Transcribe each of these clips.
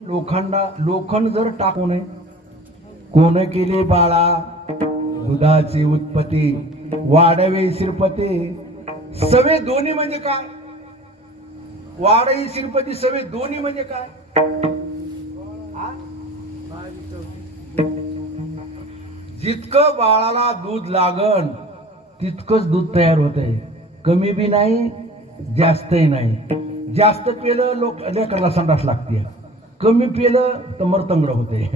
लोखंड जर टाकू नये. कोण केले बाळा दुधाची उत्पत्ती वाढवे शिरपते. सवे दोन्ही म्हणजे काय? वाढई शिरपती सवे दोन्ही म्हणजे काय? जितकं बाळाला दूध लागण तितकंच दूध तयार होतंय. कमी बी नाही जास्तही नाही. जास्त पेलं लेकराला संडास लागते, कमी पेलं तर मरतंगड होते.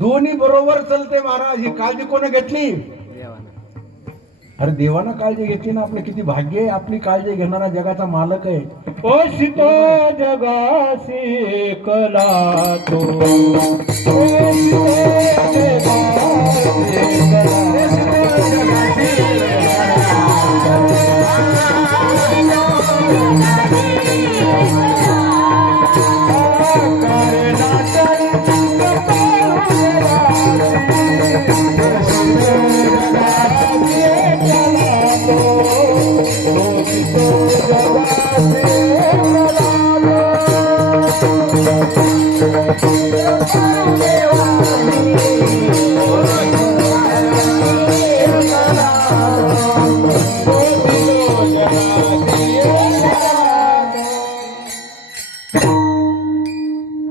दोन्ही बरोबर चलते महाराज. ही काळजी कोण घेतली? अरे देवानं काळजी घेतली ना. आपलं किती भाग्य आहे. आपली काळजी घेणारा जगाचा मालक आहे. पोषित जगासी कला तो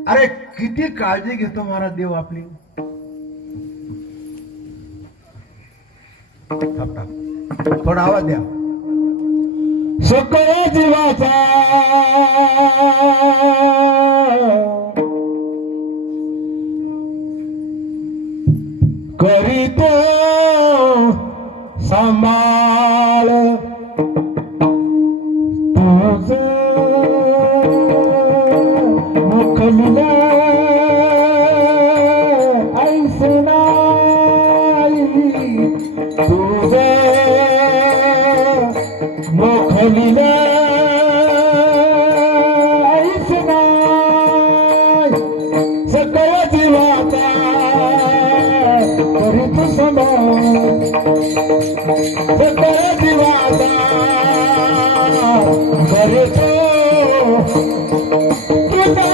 अरे किती काळजी घेतो महाराज देव आपली. थोडा आवाज द्या. सकळ जीवाचा करीतो सांभाळ तुझ मुखलिला ऐस नाही. तुझ मुखलिला ऐस नाही. सकळ जीवाचा करीत सांभाळ सकळ जीवाचा करीतो तुझा.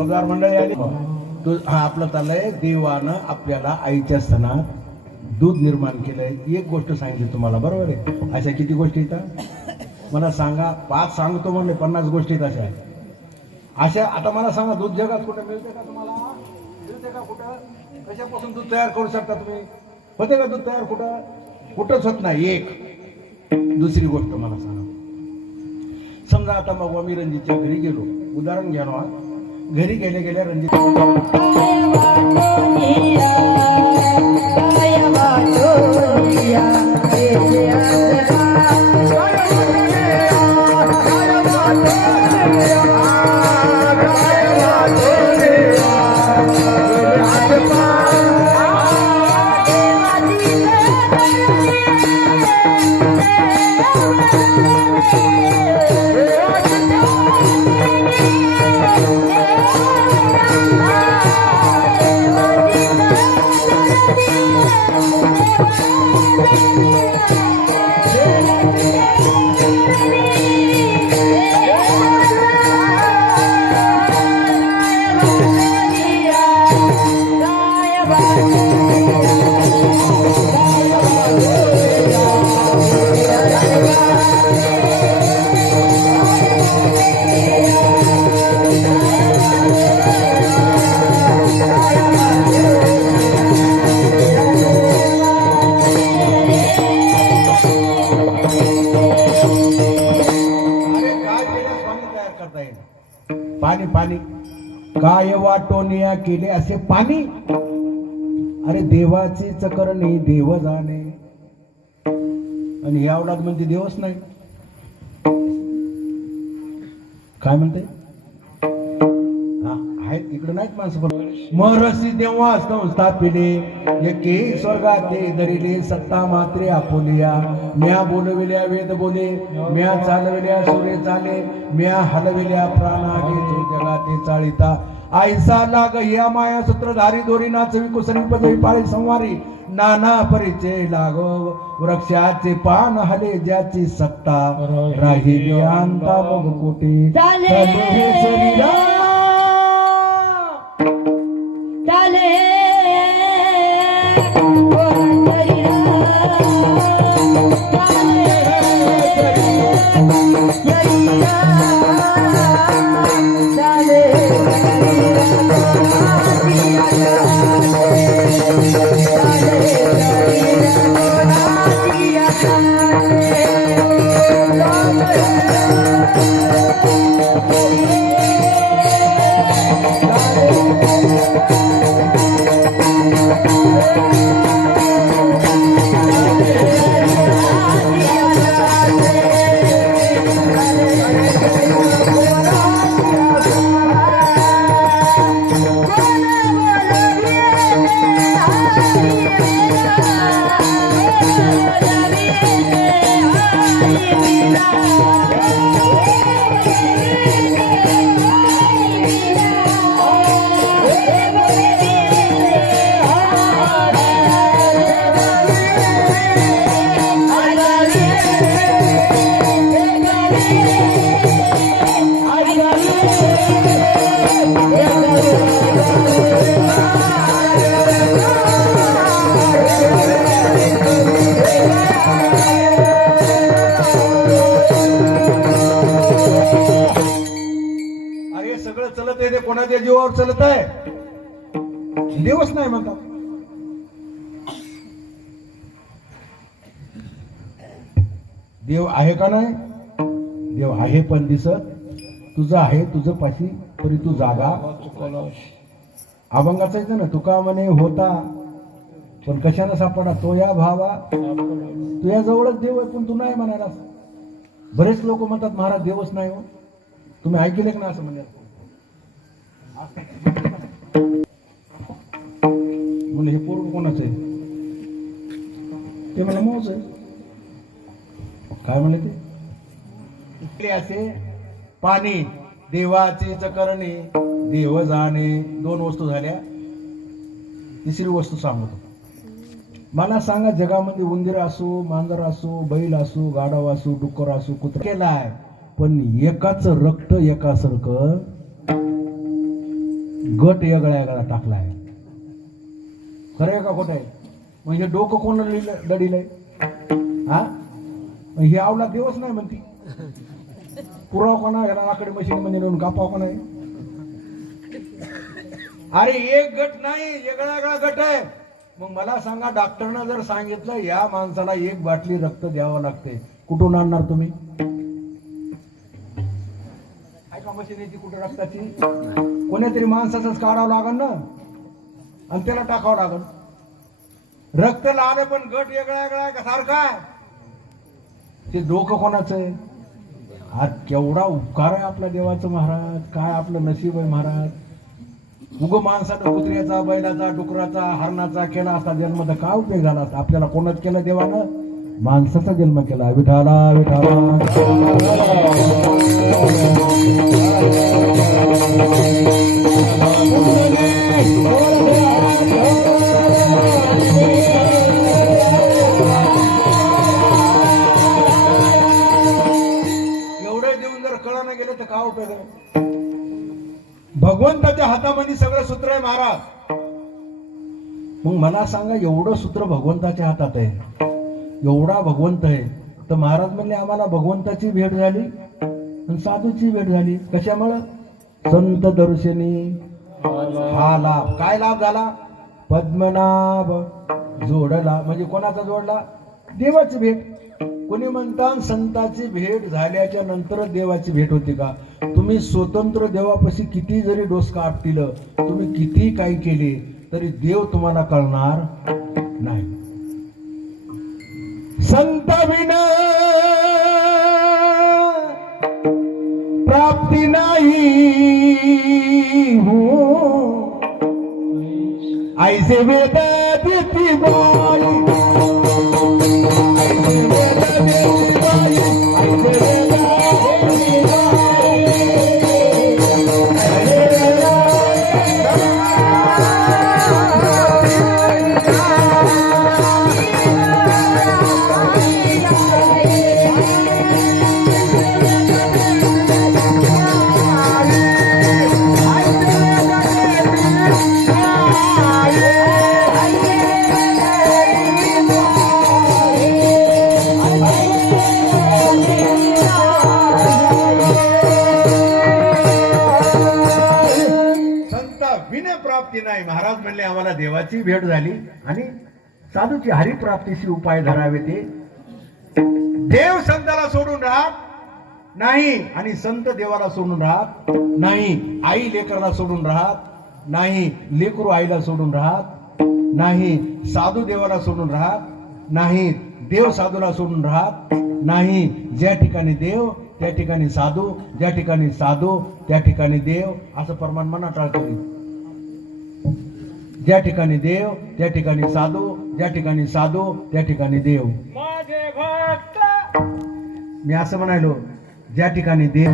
जोरदार मंडळी आली तो हा आपलं चाललंय. देवानं आपल्याला आईच्या स्तनात दूध निर्माण केलंय. एक गोष्ट सांगितली तुम्हाला, बरोबर आहे? अशा किती गोष्टी येतात मला सांगा. 5 सांगतो म्हणले, 50 गोष्टी आहेत अशा. अशा आता मला सांगा, दूध जगात कुठं मिळते का तुम्हाला? मिळते का कुठं? कशापासून दूध तयार करू शकता तुम्ही? होते का दूध तयार कुठं? कुठंच होत नाही. एक दुसरी गोष्ट मला सांगा, समजा आता मग आम्ही रणजितच्या घरी गेलो, उदाहरण घ्या ना. घरी गेल्या गेल्या रणजित पाणी पाणी काय वाटोनिया केले असे पाणी. अरे देवाची चकरणी देव जाणे, आणि या अवलाद म्हणजे देवच नाही. काय म्हणते? हा आहेत इकडे नाहीत माणसं. पण महर्षी देवा संस्थापिले एके स्वर्गाते दरिले सत्ता मात्रे आपोलिया. म्या बोलविल्या वेद बोले, म्या चालविल्या सूर्य चाले, म्या हलविल्या प्राणागे जो जगाते चाळिता. आयसा लाग या माया सूत्रधारी दोरी नाचवी कुसरी पदवी पाळी संवारी. नाना परिचय लागो वृक्षाचे पान हले ज्याची सत्ता. राहिली अंता मग कोटी चाले शरीरा. चाले कोणाच्या जीवावर चालत आहे? देवच नाही म्हणतात. देव आहे का नाही? देव आहे पण दिसत. तुझं आहे तुझं पाशी तरी तू जागा. अभंगाचा येतं ना, तुका म्हणे होता पण कशाला सापडा तो या भावा. तुझ्या जवळच देव आहे पण तू नाही म्हणाला. बरेच लोक म्हणतात महाराज देवच नाही हो. तुम्ही ऐकले का ना असं म्हणतात? म्हणलं हे पोरग कोणाचं आहे? ते मला मोज आहे. काय म्हणले ते? असे पाणी देवाची चकरणी देव जाणे. 2 वस्तू झाल्या. तिसरी वस्तू सांगतो. मला सांगा, जगामध्ये उंदीर असो, मांजर असो, बैल असो, गाढव असो, डुक्कर असो, कुत्रा केलाय, पण एकाच रक्त एकासारखं गट वेगळा टाकलाय. खरं आहे का खोटं आहे? म्हणजे डोकं कोण लढिलंय? हा, हे आवला देवच नाही म्हणती. पुरावा कोणा याला आकडे मशीन मध्ये नेऊन कापाव कोणा आहे? अरे एक गट नाही, वेगळा गट आहे. मग मला सांगा, डॉक्टरनं जर सांगितलं या माणसाला 1 बाटली रक्त द्यावं लागते, कुठून आणणार तुम्ही? ऐका मशीन येते कुठे रक्ताची? कोणीतरी माणसाचंच काढावं लागल ना, आणि त्याला टाकावं लागल. रक्त लावलं पण गट वेगळा आहे का सारखा आहे? ते डोकं कोणाचं आहे? आज केवढा उपकार आहे आपल्या देवाचं महाराज, काय आपलं नशीब आहे महाराज. उग माणसानं कुत्र्याचा, बैलाचा, डुकराचा, हरणाचा केला असता जन्म तर काय उपयोग झाला असता? आपल्याला कोणाच केलं देवानं? माणसाचा जन्म केला. विठाला विठाला. एवढे देऊन जर कळानं गेलं तर काय उपयोग आहे? भगवंताच्या हातामध्ये सगळं सूत्र आहे महाराज. मग मला सांगा, एवढं सूत्र भगवंताच्या हातात आहे, एवढा भगवंत आहे, तर महाराज म्हणले आम्हाला भगवंताची भेट झाली आणि साधूची भेट झाली. कशामुळं? संत दर्शनी हा लाभ. काय लाभ झाला? पद्मनाभ जोडला. म्हणजे कोणाचा जोडला? देवाची भेट. कोणी म्हणतात संताची भेट झाल्याच्या नंतर देवाची भेट होती का? तुम्ही स्वतंत्र देवापाशी किती जरी डोसका आपटिलं, तुम्ही किती काही केले तरी देव तुम्हाला कळणार नाही. संत विना प्राप्ती नाही हो, ऐसे वेद देती बाई. प्राप्ती नाही. महाराज म्हणले आम्हाला देवाची भेट झाली आणि साधूची हरिप्राप्तीशी उपाय धरावे. ते देव संताला सोडून राहत नाही आणि संत देवाला सोडून राहत नाही. आई लेकराला सोडून राहत नाही, लेकरू आईला सोडून राहत नाही, साधू देवाला सोडून राहत नाही, देव साधूला सोडून राहत नाही. ज्या ठिकाणी देव त्या ठिकाणी साधू, ज्या ठिकाणी साधू त्या ठिकाणी देव, असं प्रमाण मनात टाळतो. ज्या ठिकाणी देव त्या ठिकाणी साधू, ज्या ठिकाणी साधू त्या ठिकाणी देव. माझे भक्त मी असं म्हणालो, ज्या ठिकाणी देव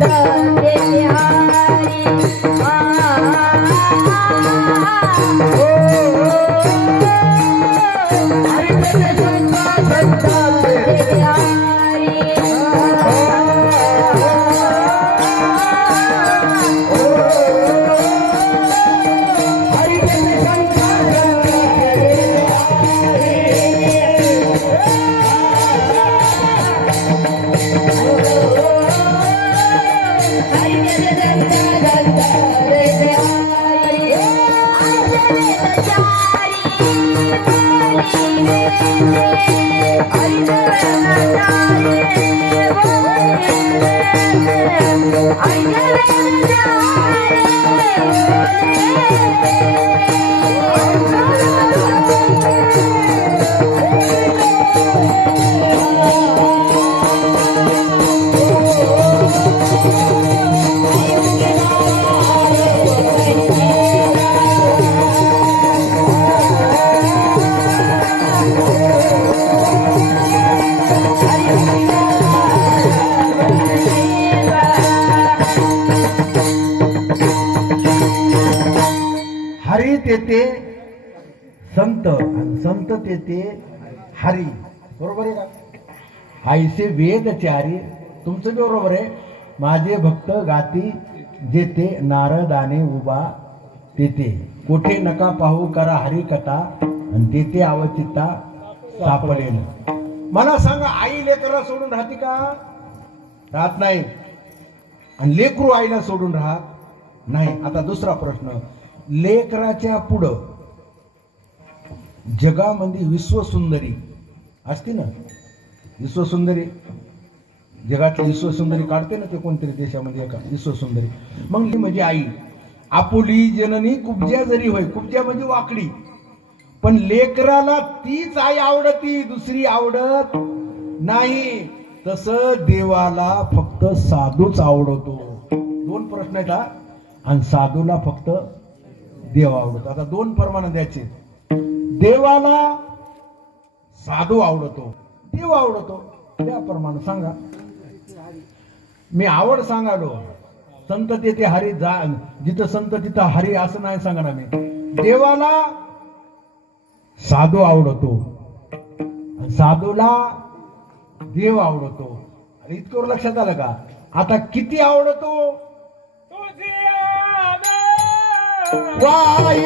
तेथे संत आणि संत तेथे हरी. बरोबर आहे का? आईचे वेदचारी. तुमचं बरोबर आहे. माझे भक्त गाती जेथे नारदाने उभा तेथे कोठे नका पाहू करा हरी कथा आणि तेथे अवचिता सापडेल. मला सांगा, आई लेकराला सोडून राहते का? राहत नाही. आणि लेकरू आईला सोडून राहत नाही. आता दुसरा प्रश्न, लेकराच्या पुढं जगामध्ये विश्वसुंदरी असते ना, विश्वसुंदरी, जगातली विश्वसुंदरी काढते ना ते कोणतरी देशामध्ये एका विश्वसुंदरी, मग ती म्हणजे आई. आपुली जननी कुब्जा जरी होय, कुब्जा म्हणजे वाकडी, पण लेकराला तीच आई आवडती, दुसरी आवडत नाही. तसं देवाला फक्त साधूच आवडतो. दोन प्रश्न आहेत हा, आणि साधूला फक्त देव आवडतो. आता दोन प्रमाण द्यायचे, देवाला साधू आवडतो, देव आवडतो, त्याप्रमाणे सांगा. मी आवड सांगालो, संत तेथे हरी जा, जिथं संत तिथं हरी असं नाही सांगणार मी. देवाला साधू आवडतो, साधूला देव आवडतो. इतकं लक्षात आलं का? आता किती आवडतो? तुझी आना वाई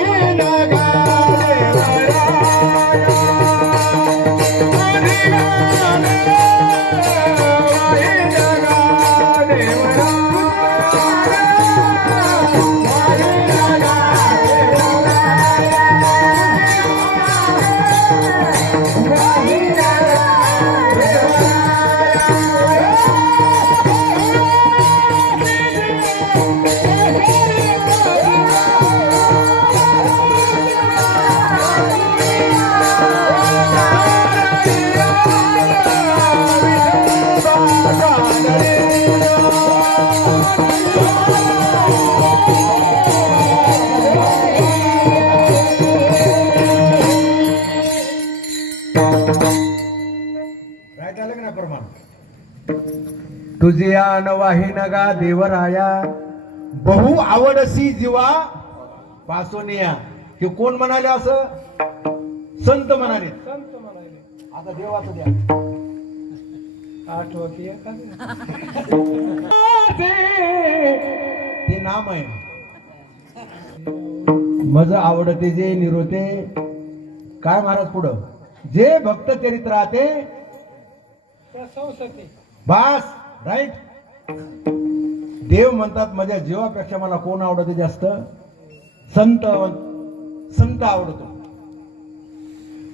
तुझिया नवाही नगा देवराया बहु आवडसी जीवा पासोनिया. हे कोण म्हणाले? असं संत म्हणाले. संत म्हणाले. आता देवाचं द्या. आठवती ते नाम आहे. मज आवडते जे निरोते काय महाराज पुढं, जे भक्त चरित्र राहते त्या संसते. बास राईट. देव म्हणतात माझ्या जीवापेक्षा मला कोण आवडते जास्त? संत. संत आवडतो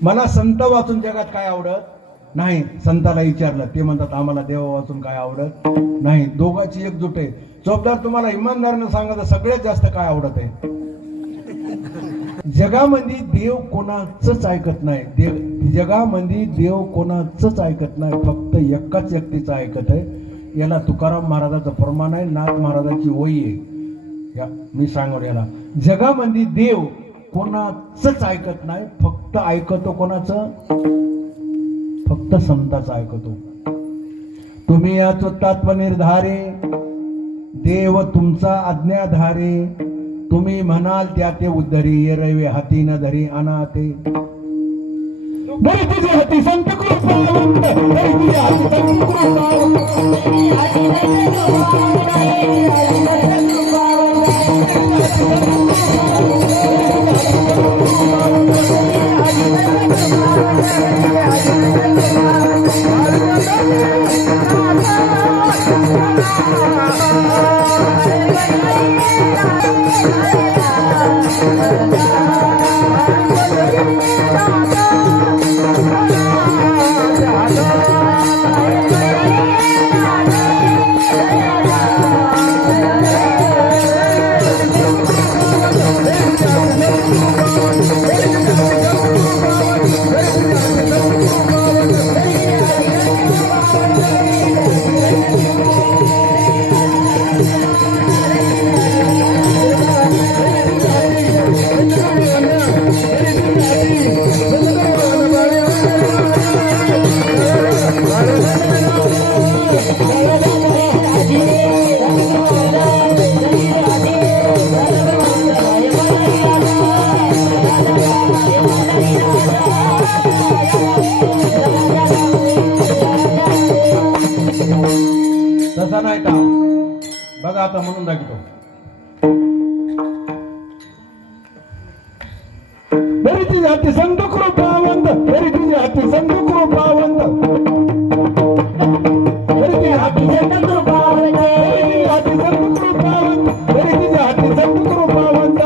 मला. संत वाचून जगात काय आवडत नाही. संताला विचारलं, ते म्हणतात आम्हाला देव वाचून काय आवडत नाही. दोघांची एकजूट आहे. चोपदार तुम्हाला इमानदारीनं सांगा, सगळ्यात जास्त काय आवडत आहे? जगामध्ये देव कोणाचंच ऐकत नाही. जगामध्ये देव कोणाचंच ऐकत नाही, फक्त एकाच व्यक्तीचं ऐकत आहे. याला तुकाराम महाराजाचं प्रमाण आहे, नाथ महाराजाची वही आहे. मी सांगू याला, जगामध्ये देव कोणाचंच ऐकत नाही, फक्त ऐकतो कोणाचं? फक्त संताचं ऐकतो. तुम्ही याचं तत्व निर्धारे, देव तुमचा आज्ञाधारे. तुम्ही म्हणाल त्या ते उद्धरी, ये रवे हाती न धरी अनाते. बरी तुझी हाती संत कृपावंत, बरी तुझी हाती संत कृपावंत. तसा नाही का? बघा आता म्हणून दाखवतो. तुझ्या हाती संत कृपावंत तरी तुझ्या हाती संत कृपावंत तरी तुझ्या हाती संत कृपावंत तरी तुझ्या हाती संत कृपावंत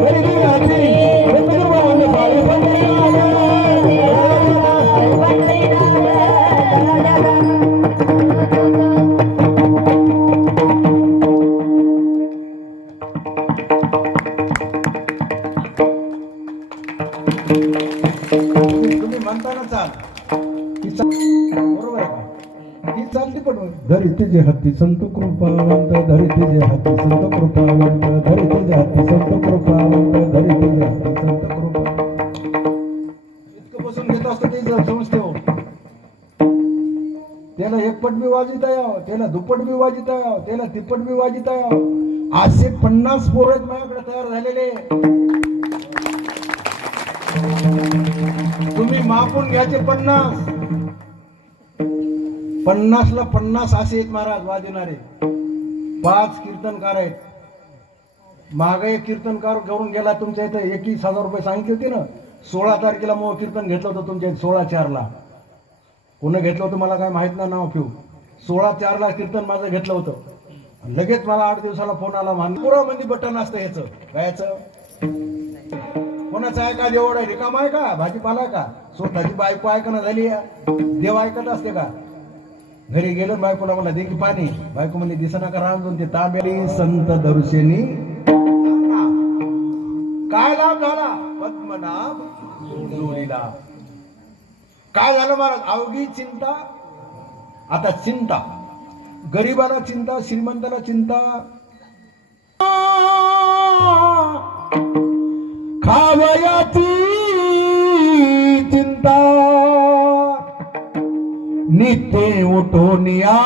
तरी तुझ्या हाती संत कृपावंत पाळी पंढरी नाथा तुम्ही म्हणताना चाल बरोबर आहे का ही चालती पण धरी तुझे हाती संत कृपावंत धरी तुझे हाती संत कृपावंत धरी तुझे हाती संत कृपावंत धरी तुझे हाती संत कृपा इतकं बसून घेत असतो ते समजते हो त्याला एकपट बी वाजिता यावं त्याला दुप्पट बी वाजिता यावं त्याला तिप्पट बी वाजिता यावं असे 50 पोरं माझ्याकडे तयार झालेले तुम्ही मापून घ्यायचे 50 ला 50 असे आहेत महाराज वाजविणारे 5 कीर्तनकार आहेत मागे एक कीर्तनकार करून गेला तुमच्या इथे 21,000 रुपये सांगितले होते ना 16 तारखेला मग कीर्तन घेतलं होतं तुमच्या 16/4 कोण घेतलं होतं मला काय माहित नाही नाव ठेवू 16/4 कीर्तन माझं घेतलं होतं लगेच मला 8 दिवसाला फोन आला पुरा मध्ये बटन असतं ह्याचं गायचं कोणाचं आहे का देवड आहे रिकाम आहे का भाजीपाला का स्वतःची बायको ऐकणं झाली देव ऐकत असते का घरी गेलं बायकोला म्हणलं दे की पाणी बायको म्हणजे दिसना का रांजून ते तांब्याली संत दर्शनी काय लाभ झाला पद्मनाभ जोडीला काय झालं महाराज अवघी चिंता आता चिंता गरीबाला चिंता श्रीमंताला चिंता खावयाची चिंता नित्य उठून या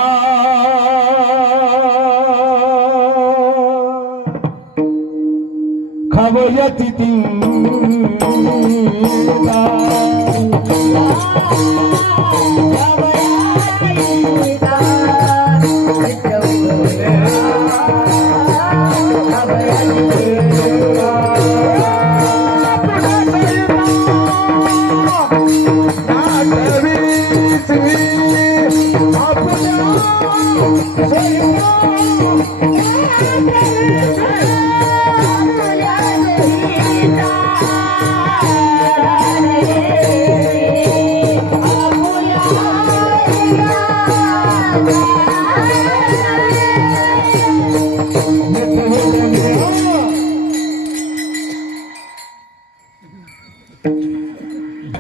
खावयाची चिंता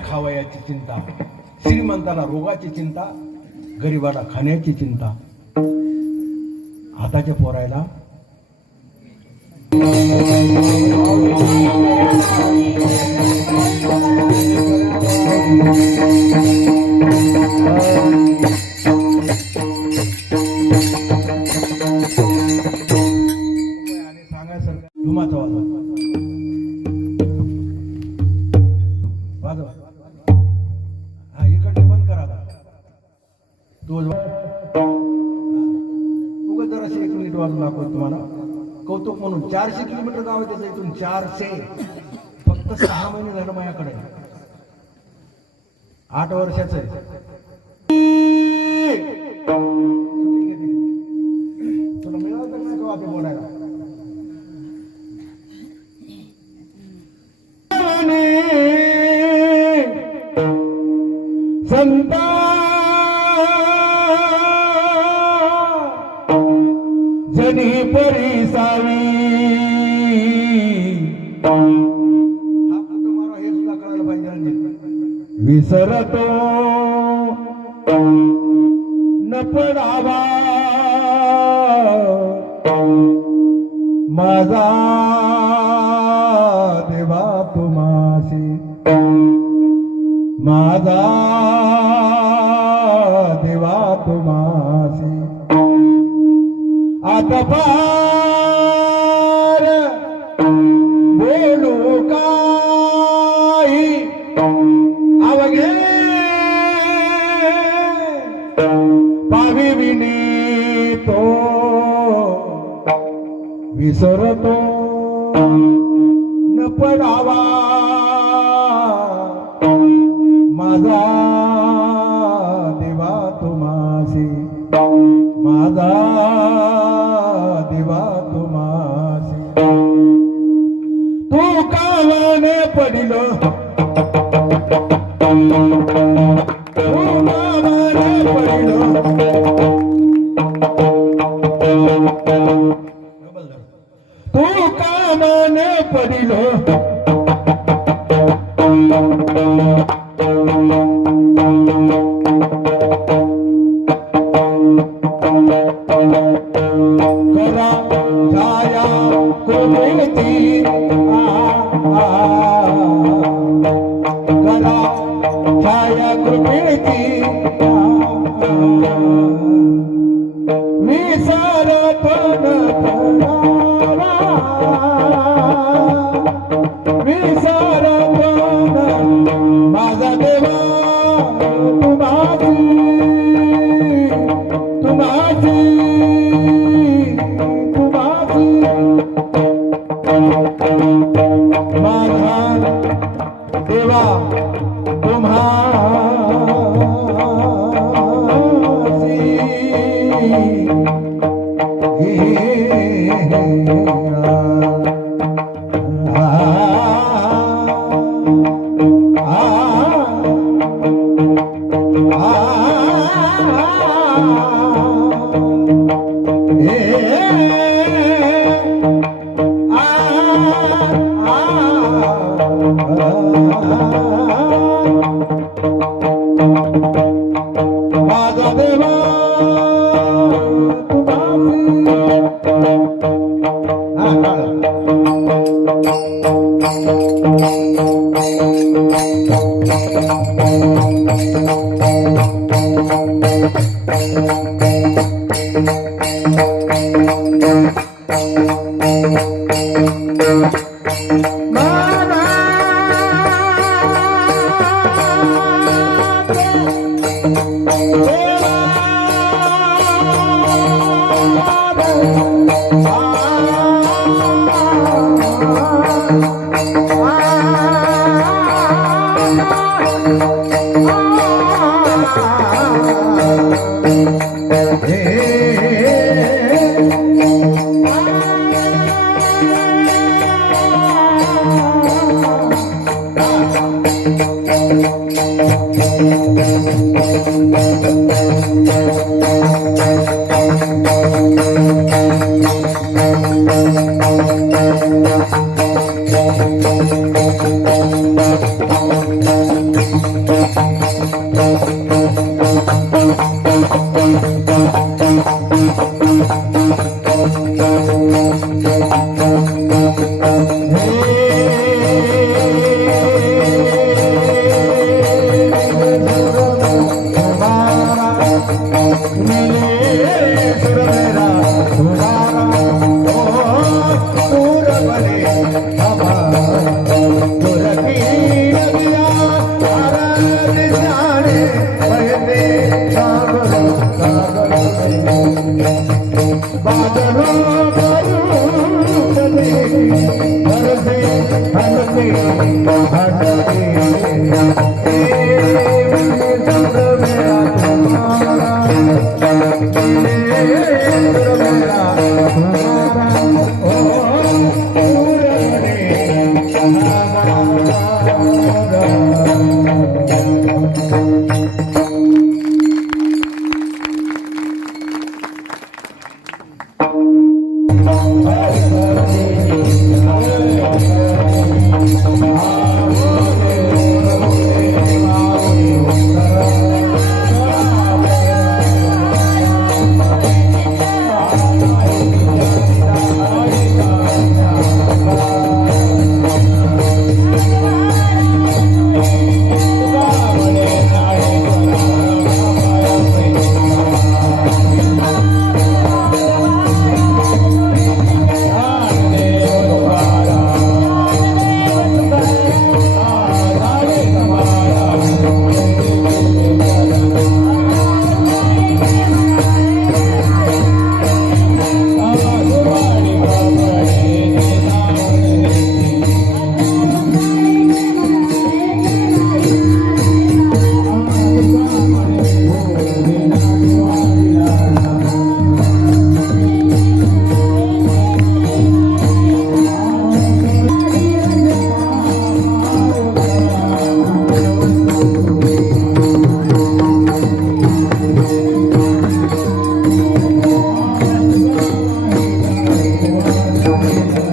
खावयाची चिंता श्रीमंताला रोगाची चिंता गरीबाला खाण्याची चिंता आताच्या पोरायला सांगायसारखं धुमाचा वाजवा हा इकडे बंद करा तो उगाच जराशी 1 मिनिट वाजून दाखवतो तुम्हाला कौतुक म्हणून 400 किलोमीटर गाव आहे त्याचं इथून 400 फक्त 6 महिने झालं माझ्याकडे 8 वर्षाचं आहे तुला मिळालं तर नाही का वापे बोलायला संता विसरतो न पडावा माझा देवा तुम्हासी माझा देवा तुम्हासी आता पार बोलू काही अवघे पावी विनीतो विसरतो न पडावा माझा देवा तुम्हासी माझा देवा तुम्हासी तू कामाने पडिलो तू कामाने पडिलो तू कामाने पडिलो करा छाया कृपेची करा छाया कृपेची विसरतो न पडावा विसरतो न माझा देवा तुम्हासी तुम्हासी तुम्हासी माझा देवा तुम्हासी माझा देवा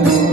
ग